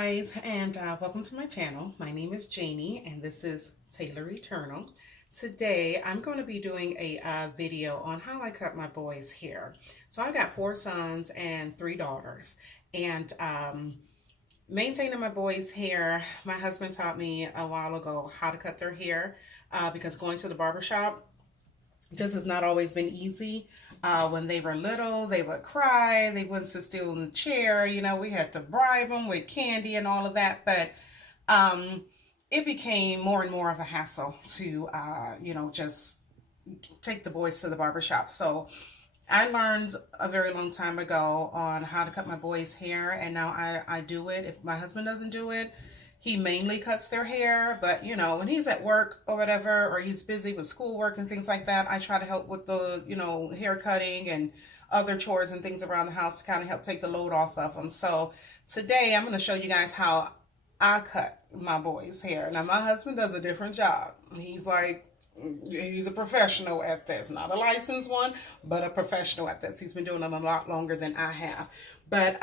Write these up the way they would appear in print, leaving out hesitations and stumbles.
guys, and welcome to my channel. My name is Janie, and this is Taylor Eternal. Today, I'm going to be doing a video on how I cut my boys' hair. So I've got 4 sons and 3 daughters, and maintaining my boys' hair, my husband taught me a while ago how to cut their hair because going to the barber shop just has not always been easy. When they were little, they would cry, they wouldn't sit still in the chair, you know, we had to bribe them with candy and all of that, but it became more and more of a hassle to, just take the boys to the barbershop. So I learned a very long time ago on how to cut my boys' hair, and now I do it. If my husband doesn't do it, he mainly cuts their hair, but you know, when he's at work or whatever, or he's busy with schoolwork and things like that, I try to help with the, hair cutting and other chores and things around the house to kind of help take the load off of them. So today I'm going to show you guys how I cut my boys' hair. Now my husband does a different job. He's a professional at this, not a licensed one, but a professional at this. He's been doing it a lot longer than I have. But,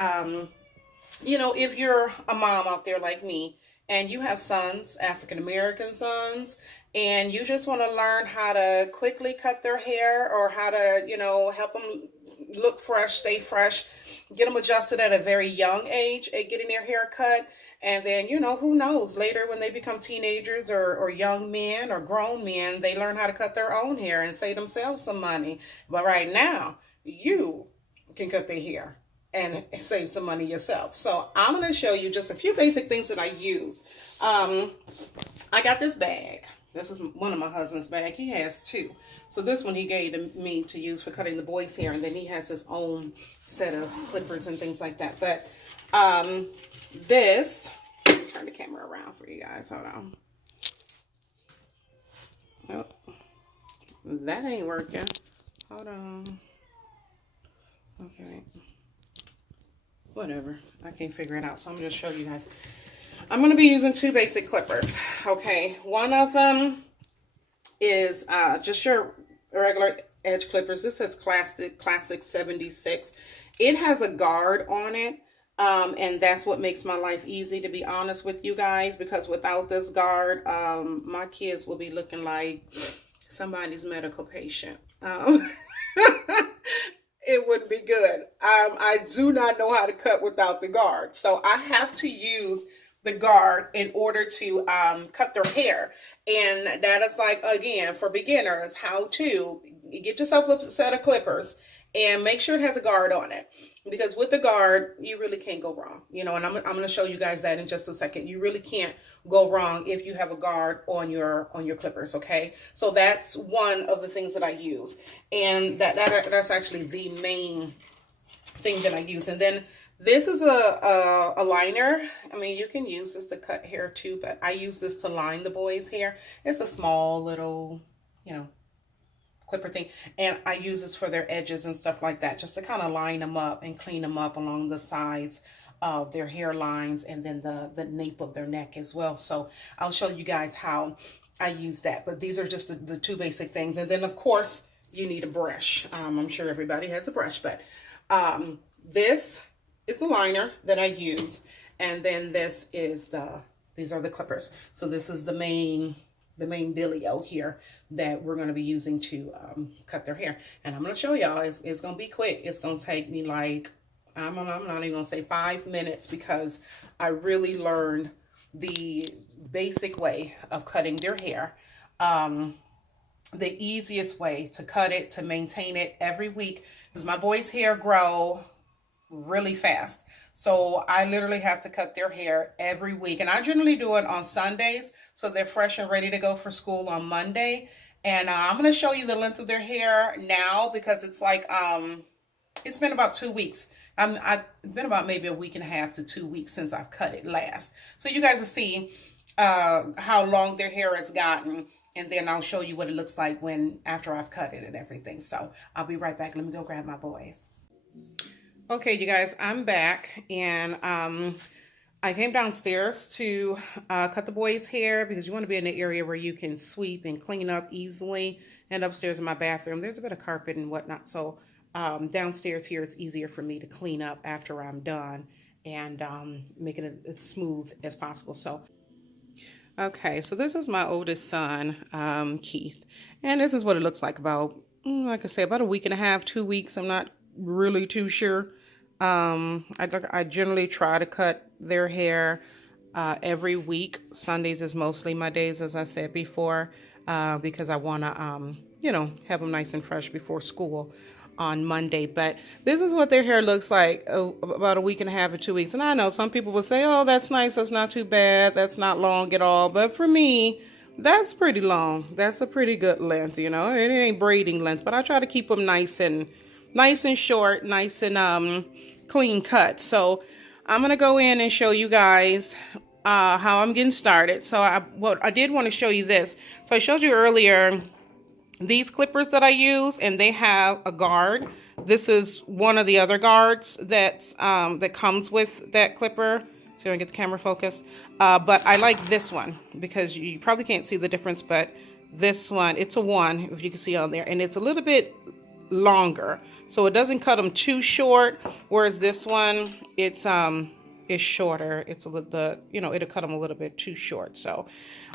if you're a mom out there like me, and you have sons, African-American sons, and you just want to learn how to quickly cut their hair or how to, help them look fresh, stay fresh, get them adjusted at a very young age at getting their hair cut. And then, who knows, later when they become teenagers or young men or grown men, they learn how to cut their own hair and save themselves some money. But right now, you can cut their hair and save some money yourself. So I'm going to show you just a few basic things that I use. I got this bag. This is one of my husband's bag. He has 2. So this one he gave to me to use for cutting the boys' hair, and then he has his own set of clippers and things like that. But this, let me turn the camera around for you guys. Hold on. Oh, that ain't working. Hold on. Okay. Whatever, I can't figure it out, so I'm going to show you guys. I'm going to be using 2 basic clippers. Okay, one of them is just your regular edge clippers. This says classic 76. It has a guard on it, and that's what makes my life easy, to be honest with you guys, because without this guard, my kids will be looking like somebody's medical patient. It wouldn't be good. I do not know how to cut without the guard. So I have to use the guard in order to cut their hair. And that is like, again, for beginners, how to get yourself a set of clippers and make sure it has a guard on it. Because with the guard, you really can't go wrong. And I'm going to show you guys that in just a second. You really can't go wrong if you have a guard on your clippers, okay? So that's one of the things that I use. And that's actually the main thing that I use. And then this is a liner. I mean, you can use this to cut hair too, but I use this to line the boys' hair. It's a small little, clipper thing, and I use this for their edges and stuff like that, just to kind of line them up and clean them up along the sides of their hairlines and then the nape of their neck as well. So I'll show you guys how I use that, but these are just the 2 basic things. And then of course you need a brush. I'm sure everybody has a brush, but this is the liner that I use, and then these are the clippers. So this is the main dealio here that we're going to be using to cut their hair. And I'm going to show y'all, it's going to be quick. It's going to take me like, I'm not even going to say 5 minutes, because I really learned the basic way of cutting their hair. The easiest way to cut it, to maintain it every week, because my boys' hair grow really fast. So I literally have to cut their hair every week. And I generally do it on Sundays, so they're fresh and ready to go for school on Monday. And I'm going to show you the length of their hair now, because it's like, it's been about 2 weeks. I've been about maybe a week and a half to 2 weeks since I've cut it last. So you guys will see how long their hair has gotten. And then I'll show you what it looks like after I've cut it and everything. So I'll be right back. Let me go grab my boys. Okay, you guys, I'm back, and I came downstairs to cut the boys' hair, because you want to be in an area where you can sweep and clean up easily. And upstairs in my bathroom, there's a bit of carpet and whatnot, so downstairs here it's easier for me to clean up after I'm done and making it as smooth as possible. So, okay, so this is my oldest son, Keith, and this is what it looks like about, like I say, about a week and a half, 2 weeks. I'm not really too sure. I generally try to cut their hair every week. Sundays is mostly my days, as I said before, because I want to, have them nice and fresh before school on Monday. But this is what their hair looks like about a week and a half or 2 weeks. And I know some people will say, oh, that's nice. That's not too bad. That's not long at all. But for me, that's pretty long. That's a pretty good length, It ain't braiding length, but I try to keep them nice and short, nice and clean cut. So I'm going to go in and show you guys how I'm getting started. So I did want to show you this. So I showed you earlier these clippers that I use, and they have a guard. This is one of the other guards that comes with that clipper. So I get the camera focused. But I like this one because you probably can't see the difference, but this one, it's a 1, if you can see on there, and it's a little bit longer. So it doesn't cut them too short, whereas this one, it's shorter. It's a little, it'll cut them a little bit too short. So,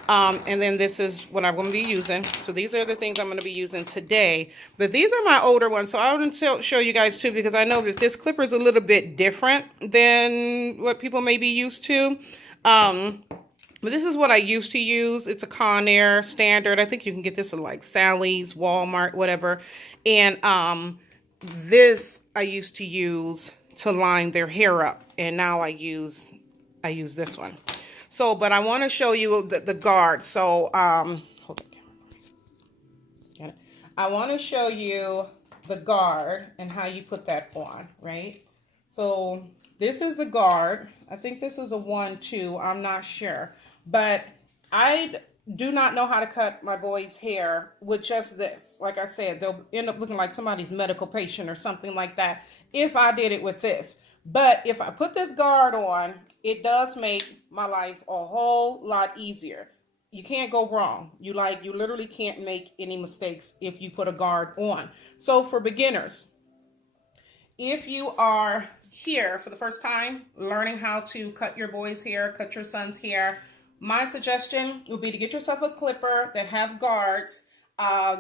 and then this is what I'm going to be using. So these are the things I'm going to be using today. But these are my older ones. So I want to show you guys too, because I know that this clipper is a little bit different than what people may be used to. But this is what I used to use. It's a Conair standard. I think you can get this at like Sally's, Walmart, whatever. And this I used to use to line their hair up, and now I use this one. So, but I want to show you the guard. So, hold on. I want to show you the guard and how you put that on, right? So this is the guard. I think this is a 1-2. I'm not sure, but I do not know how to cut my boys' hair with just this. Like I said, they'll end up looking like somebody's medical patient or something like that if I did it with this. But if I put this guard on, it does make my life a whole lot easier. You can't go wrong. You literally can't make any mistakes if you put a guard on. So for beginners, if you are here for the first time learning how to cut your boys' hair, cut your son's hair, my suggestion would be to get yourself a clipper that have guards.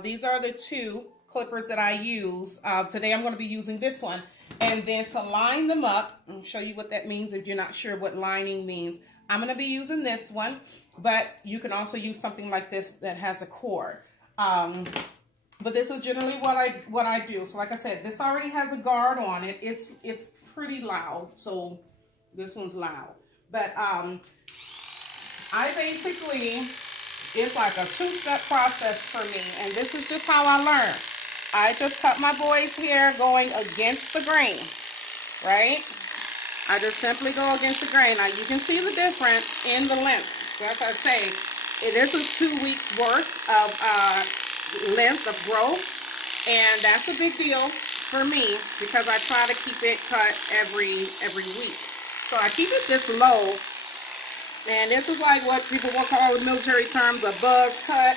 These are the 2 clippers that I use. Today I'm going to be using this one. And then to line them up, I'll show you what that means if you're not sure what lining means. I'm going to be using this one, but you can also use something like this that has a cord. But this is generally what I do. So like I said, this already has a guard on it. It's pretty loud, so this one's loud. But I basically, it's like a 2-step process for me, and this is just how I learned. I just cut my boy's hair going against the grain, right? I just simply go against the grain. Now you can see the difference in the length. So as I say, this is 2 weeks worth of length of growth, and that's a big deal for me because I try to keep it cut every week. So I keep it this low. And this is like what people will call in military terms a buzz cut.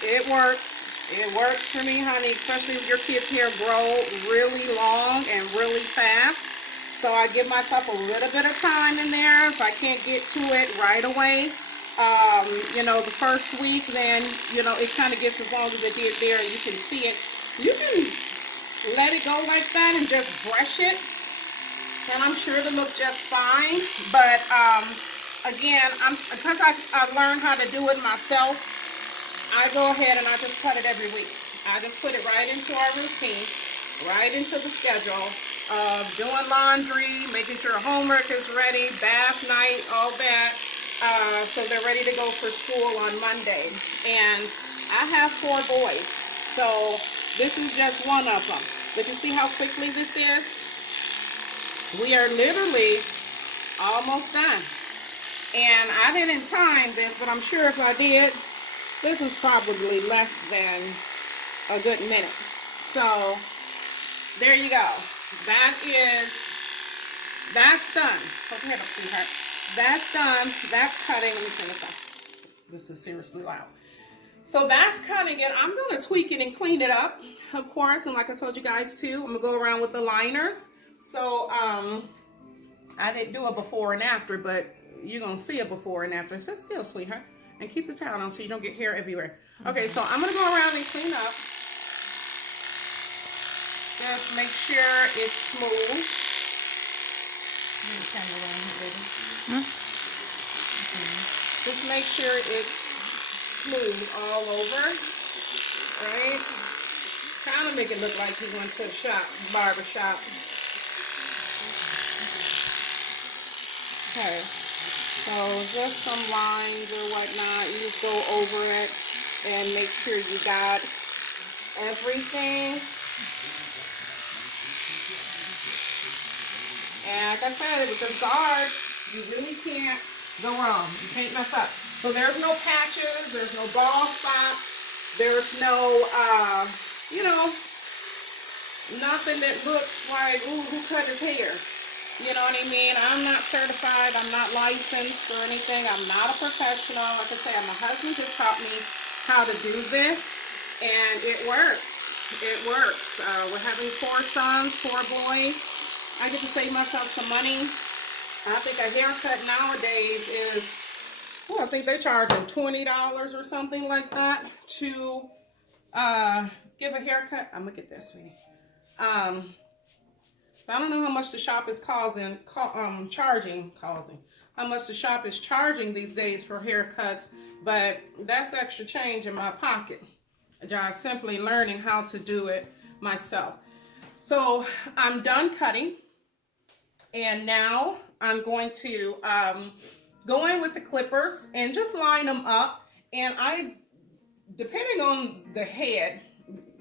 It works. It works for me, honey, especially if your kids' hair grow really long and really fast. So I give myself a little bit of time in there if I can't get to it right away. The first week, then, it kind of gets as long as it did there and you can see it. You can let it go like that and just brush it. And I'm sure it'll look just fine. But, again, because I learned how to do it myself, I go ahead and I just cut it every week. I just put it right into our routine, right into the schedule of doing laundry, making sure homework is ready, bath night, all that, so they're ready to go for school on Monday. And I have 4 boys, so this is just one of them. But you see how quickly this is? We are literally almost done. And I didn't time this, but I'm sure if I did, this is probably less than a good minute. So there you go. That's done. Put your head up, sweetheart. That's done. That's cutting. Let me turn this off. This is seriously loud. So that's cutting it. I'm going to tweak it and clean it up, of course. And like I told you guys too, I'm going to go around with the liners. So I didn't do a before and after, but you're going to see a before and after. Sit still, sweetheart, and keep the towel on so you don't get hair everywhere. Okay, so I'm going to go around and clean up. Just make sure it's smooth. Just make sure it's smooth all over, right? Kind of make it look like he went to the barber shop. Okay, so just some lines or whatnot. You just go over it and make sure you got everything. And like I said, with the guard, you really can't go wrong. You can't mess up. So there's no patches, there's no bald spots, there's no, you know, nothing that looks like, ooh, who cut his hair? You know what I mean? I'm not certified, I'm not licensed or anything, I'm not a professional. Like I say, my husband just taught me how to do this, and it works. It works. We're having 4 sons, 4 boys. I get to save myself some money. I think a haircut nowadays is, well, I think they're charging $20 or something like that to give a haircut. I'm gonna get this, sweetie. So I don't know how much the shop is charging these days for haircuts, but that's extra change in my pocket. Just simply learning how to do it myself. So I'm done cutting, and now I'm going to go in with the clippers and just line them up. And depending on the head,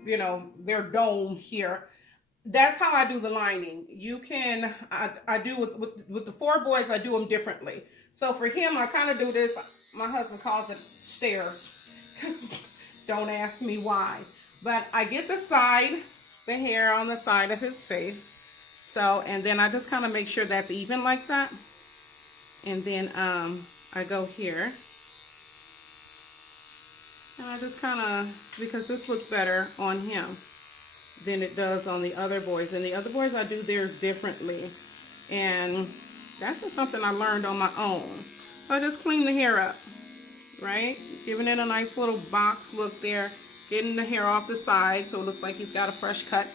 you know, their dome here, that's how I do the lining. You can, I do with the 4 boys, I do them differently. So for him, I kind of do this, my husband calls it stairs. Don't ask me why. But I get the hair on the side of his face. So, and then I just kind of make sure that's even like that. And then I go here. And I just kind of, because this looks better on him than it does on the other boys. And the other boys, I do theirs differently. And that's just something I learned on my own. So I just clean the hair up, right? Giving it a nice little box look there. Getting the hair off the side so it looks like he's got a fresh cut.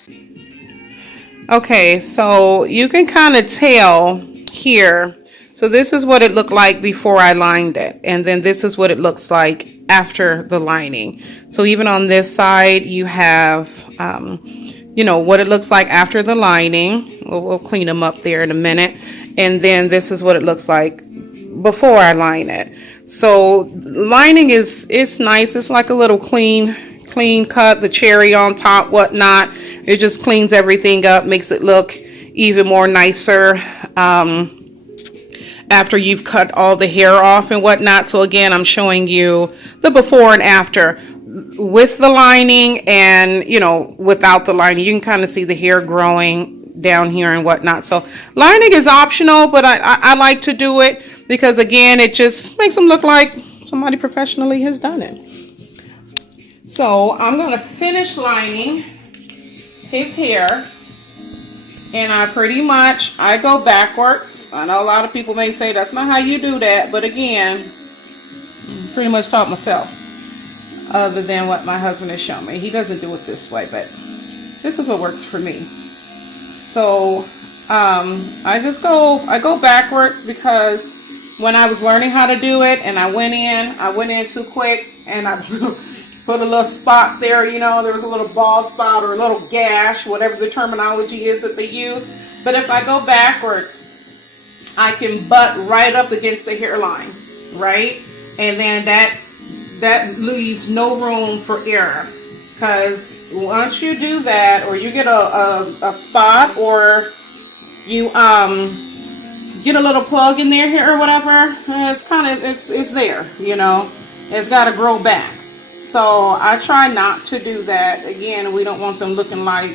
Okay, so you can kind of tell here. So this is what it looked like before I lined it. And then this is what it looks like after the lining. So even on this side, you have, you know, what it looks like after the lining. We'll clean them up there in a minute. And then this is what it looks like before I line it. So lining is nice. It's like a little clean cut, the cherry on top, whatnot. It just cleans everything up, makes it look even more nicer after you've cut all the hair off and whatnot. So again, I'm showing you the before and after with the lining and, you know, without the lining. You can kind of see the hair growing down here and whatnot. So lining is optional, but I like to do it because, again, it just makes them look like somebody professionally has done it. So I'm going to finish lining his hair, and I go backwards. I know a lot of people may say that's not how you do that, but again, pretty much taught myself other than what my husband has shown me. He doesn't do it this way, but this is what works for me. So I go backwards because when I was learning how to do it and I went in too quick, and I put a little spot there, you know, there was a little bald spot or a little gash, whatever the terminology is that they use. But if I go backwards, I can butt right up against the hairline, right? And then that leaves no room for error. Because once you do that, or you get a spot, or you get a little plug in their hair or whatever, it's there, you know. It's got to grow back. So I try not to do that. Again, we don't want them looking like,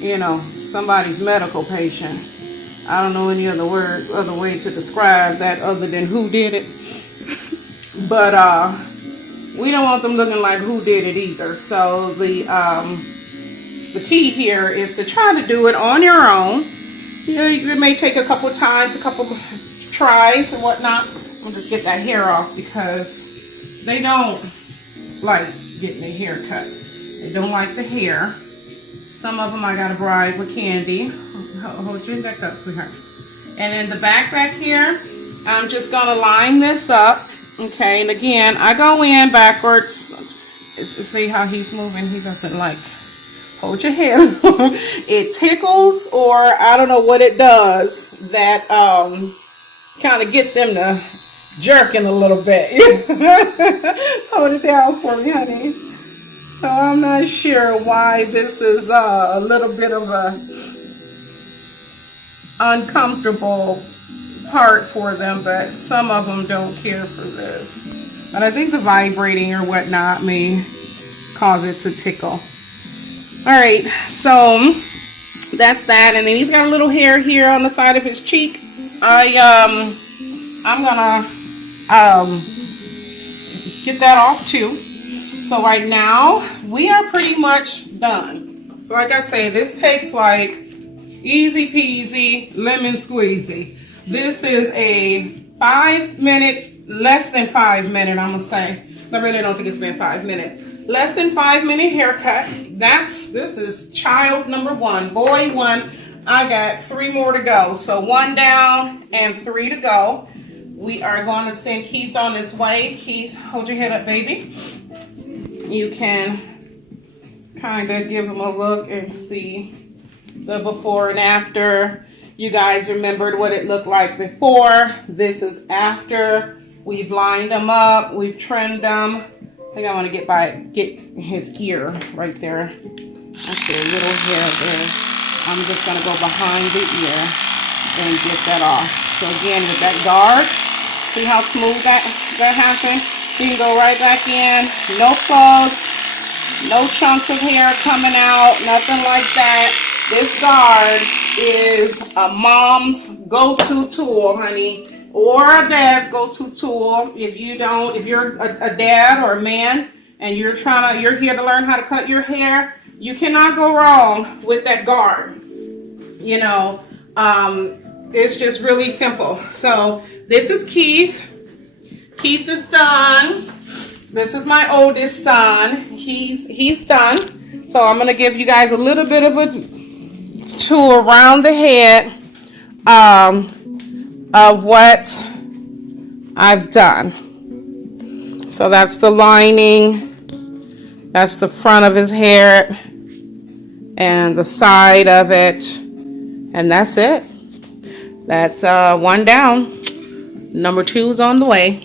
you know, somebody's medical patient. I don't know any other way to describe that other than who did it. But we don't want them looking like who did it either. So the key here is to try to do it on your own. You know, it may take a couple times, a couple tries and whatnot. I'm gonna just get that hair off because they don't like getting their hair cut. They don't like the hair. Some of them I gotta bribe with candy. Hold your neck up, sweetheart. And in the back here, I'm just gonna line this up. Okay, and again, I go in backwards. See how he's moving? He doesn't like. Hold your head. It tickles, or I don't know what it does that kind of get them to jerking a little bit. Hold it down for me, honey. So I'm not sure why this is a little bit of a uncomfortable part for them, but some of them don't care for this. But I think the vibrating or whatnot may cause it to tickle. All right, so that's that, and then he's got a little hair here on the side of his cheek. I'm gonna get that off too. So right now we are pretty much done. So like I say, this takes like easy peasy lemon squeezy. This is a 5 minute, less than 5 minute, I'm gonna say. I really don't think it's been 5 minutes. Less than 5 minute haircut. This is child number one, boy one. I got 3 more to go. So 1 down and 3 to go. We are going to send Keith on his way. Keith, hold your head up, baby. You can kind of give him a look and see the before and after. You guys remembered what it looked like before. This is after. We've lined them up. We've trimmed them. I think I want to get his ear right there. Actually, a little hair there. I'm just going to go behind the ear and get that off. So again, with that guard, see how smooth that happened? You can go right back in. No plugs, no chunks of hair coming out, nothing like that. This guard is a mom's go-to tool, honey. Or a dad's go-to tool. If you're a dad or a man and you're here to learn how to cut your hair, you cannot go wrong with that guard. You know, it's just really simple. So this is Keith. Keith is done. This is my oldest son. He's done. So I'm gonna give you guys a little bit of a tour around the head. Of what I've done. So that's the lining, that's the front of his hair, and the side of it, and that's it. That's 1 down. Number 2 is on the way.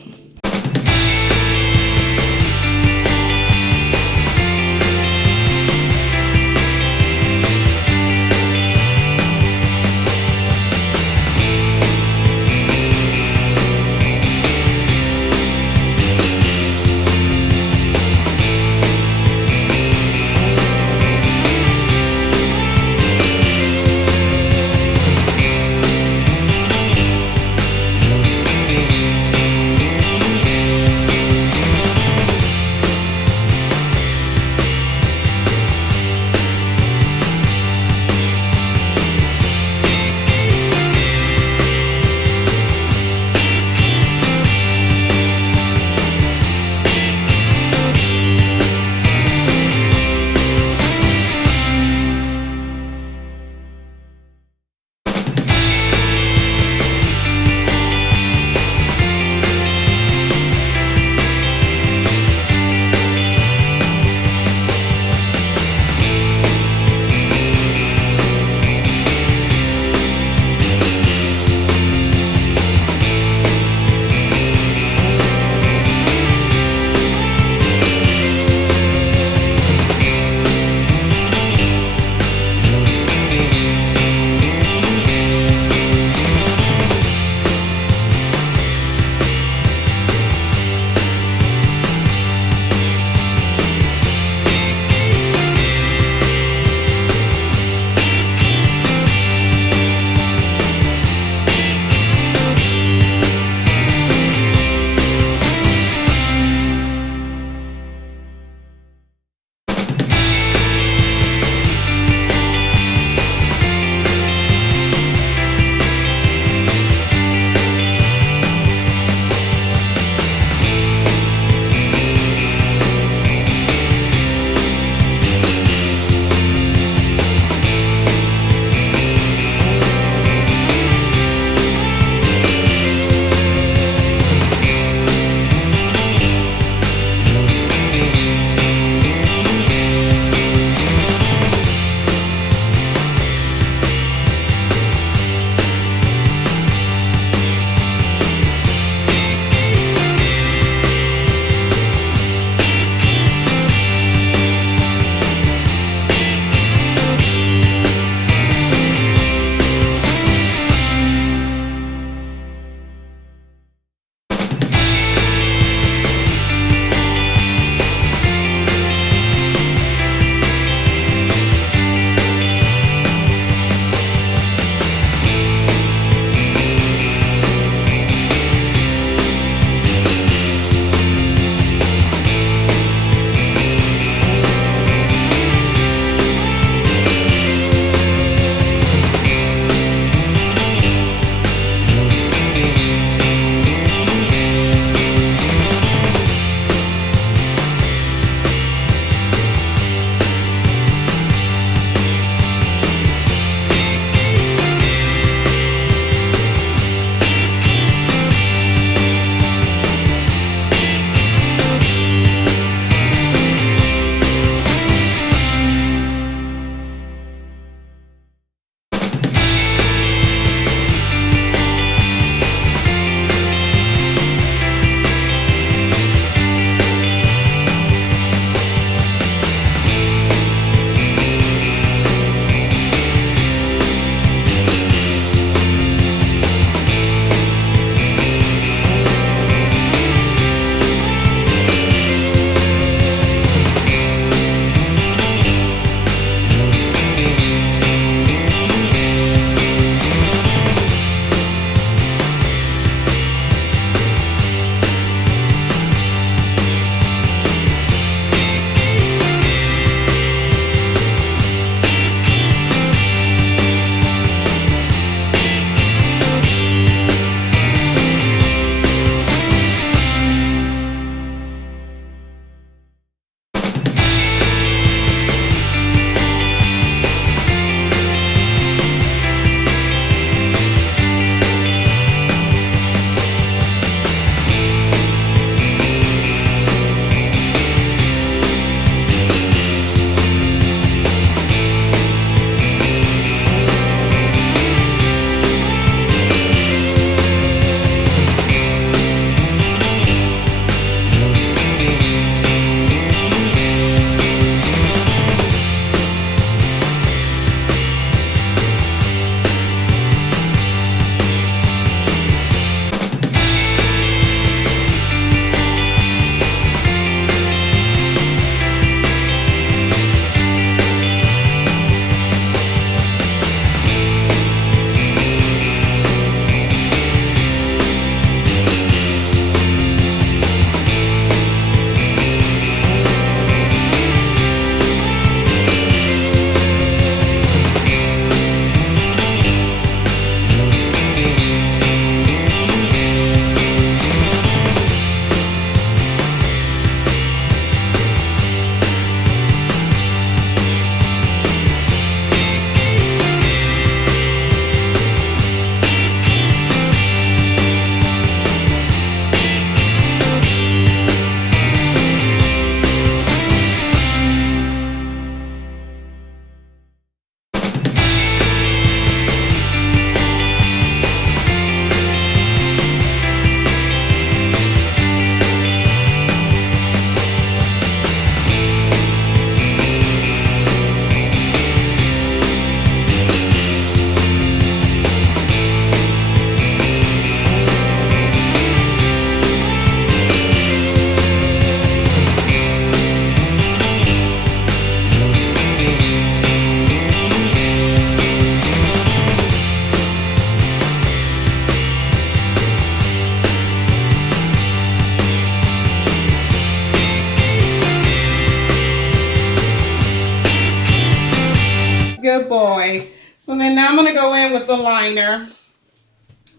So then now I'm going to go in with the liner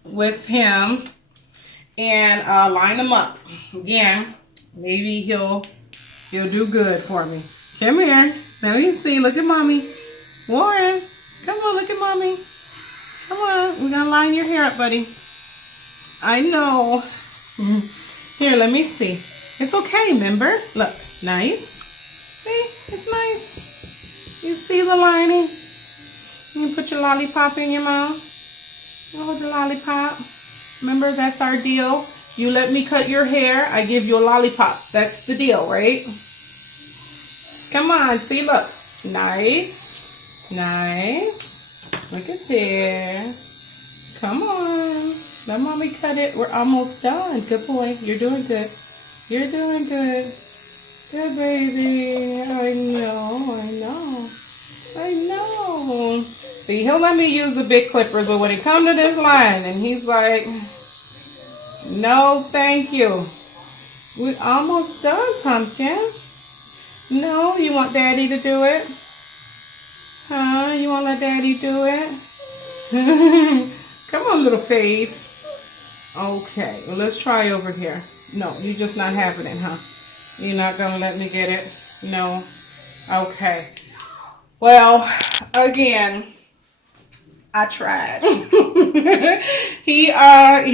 with him and line him up. Again, maybe he'll do good for me. Come here. Let me see. Look at mommy. Warren, come on, look at mommy. Come on. We're going to line your hair up, buddy. I know. Here, let me see. It's okay, remember? Look, nice. See, it's nice. You see the lining? You put your lollipop in your mouth. Hold your lollipop. Remember, that's our deal. You let me cut your hair, I give you a lollipop. That's the deal, right? Come on, see, look. Nice. Nice. Look at there. Come on. Let mommy cut it. We're almost done. Good boy. You're doing good. You're doing good. Good baby. I know. See, he'll let me use the big clippers, but when it comes to this line, and he's like, no, thank you. We're almost done, Pumpkin. No, you want Daddy to do it? Huh? You want to let Daddy do it? Come on, little face. Okay, well, let's try over here. No, you're just not having it, huh? You're not going to let me get it? No? Okay. Well, again, I tried. he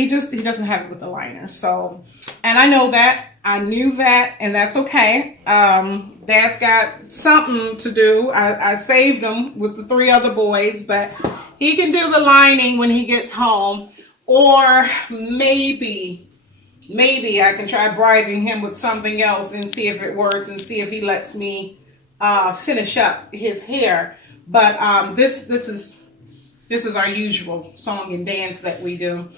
doesn't have it with the liner. So, and I know that. I knew that, and that's okay. Dad's got something to do. I saved him with the 3 other boys, but he can do the lining when he gets home. Or maybe I can try bribing him with something else and see if it works and see if he lets me finish up his hair. But this is our usual song and dance that we do.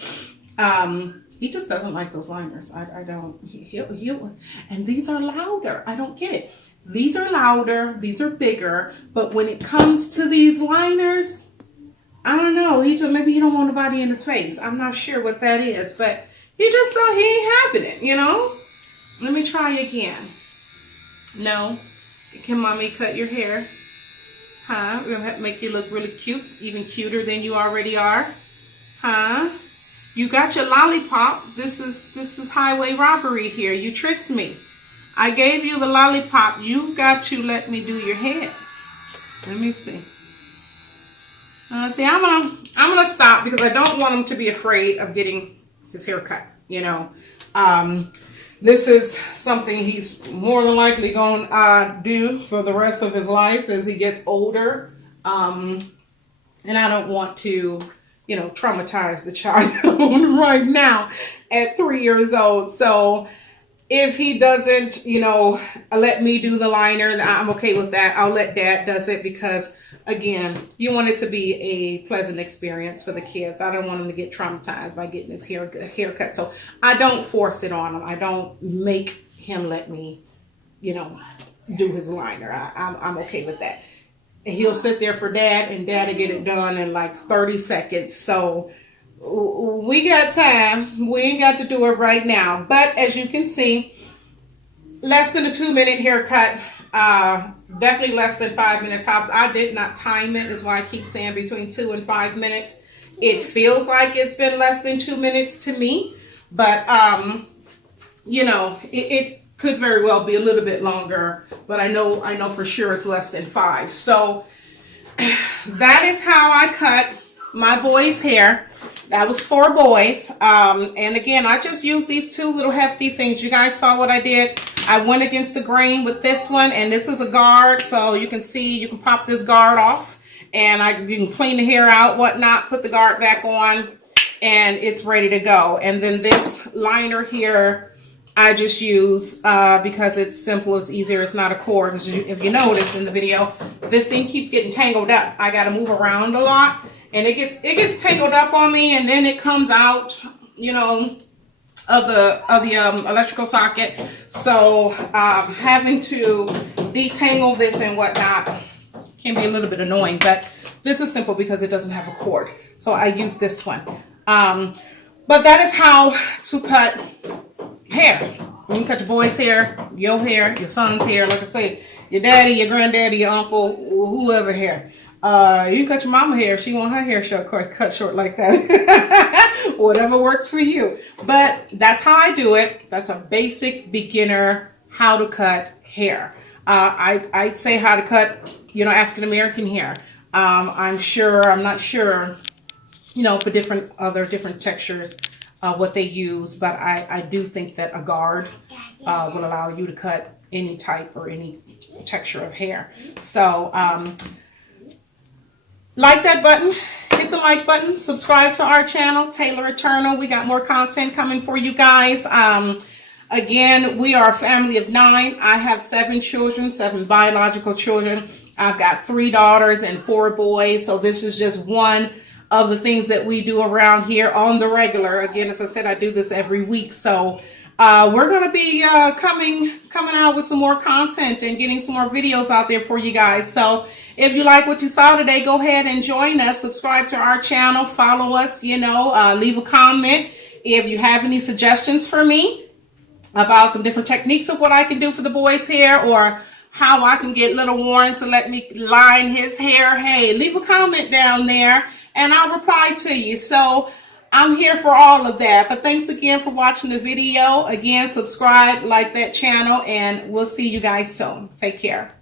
He just doesn't like those liners. I don't. He'll, and these are louder. I don't get it. These are louder. These are bigger. But when it comes to these liners, I don't know. Maybe he don't want nobody in his face. I'm not sure what that is. But he just thought he ain't having it, you know? Let me try again. No. Can mommy cut your hair? Huh? We're going to make you look really cute. Even cuter than you already are. Huh? You got your lollipop. This is highway robbery here. You tricked me. I gave you the lollipop. You got to let me do your hair. Let me see. See, I'm gonna stop because I don't want him to be afraid of getting his hair cut. You know, this is something he's more than likely gonna do for the rest of his life as he gets older. And I don't want to, you know, traumatize the child right now at 3 years old. So if he doesn't, you know, let me do the liner, I'm okay with that. I'll let Dad does it because, again, you want it to be a pleasant experience for the kids. I don't want him to get traumatized by getting his hair cut. So I don't force it on him. I don't make him let me, you know, do his liner. I'm okay with that. And he'll sit there for Dad, and Dad will get it done in like 30 seconds. So we got time. We ain't got to do it right now. But as you can see, less than a 2-minute haircut. Definitely less than 5 minute tops. I did not time it. Is why I keep saying between 2 and 5 minutes. It feels like it's been less than 2 minutes to me. But, you know, it could very well be a little bit longer. But I know for sure it's less than 5. So that is how I cut my boy's hair. That was 4 boys. And again, I just used these 2 little hefty things. You guys saw what I did. I went against the grain with this one, and this is a guard. So you can see, you can pop this guard off, and you can clean the hair out, whatnot, put the guard back on, and it's ready to go. And then this liner here, I just use because it's simple, it's easier, it's not a cord. If you notice in the video, this thing keeps getting tangled up. I got to move around a lot. And it gets tangled up on me, and then it comes out, you know, of the electrical socket. So having to detangle this and whatnot can be a little bit annoying. But this is simple because it doesn't have a cord. So I use this one. But that is how to cut hair. You can cut your boy's hair, your son's hair, like I say, your daddy, your granddaddy, your uncle, whoever hair. You can cut your mama hair if she want her hair short, cut short like that. Whatever works for you. But that's how I do it. That's a basic beginner how to cut hair. I'd say how to cut, African American hair. I'm not sure, for different textures, what they use, but I do think that a guard will allow you to cut any type or any texture of hair. So like that button, hit the like button, subscribe to our channel, Taylor Eternal. We got more content coming for you guys. Again, we are a family of 9. I have 7 children, 7 biological children. I've got 3 daughters and 4 boys. So this is just one of the things that we do around here on the regular. Again, as I said, I do this every week. So we're going to be coming out with some more content and getting some more videos out there for you guys. So if you like what you saw today, go ahead and join us. Subscribe to our channel. Follow us, leave a comment. If you have any suggestions for me about some different techniques of what I can do for the boys' hair, or how I can get little Warren to let me line his hair, hey, leave a comment down there and I'll reply to you. So I'm here for all of that. But thanks again for watching the video. Again, subscribe, like that channel, and we'll see you guys soon. Take care.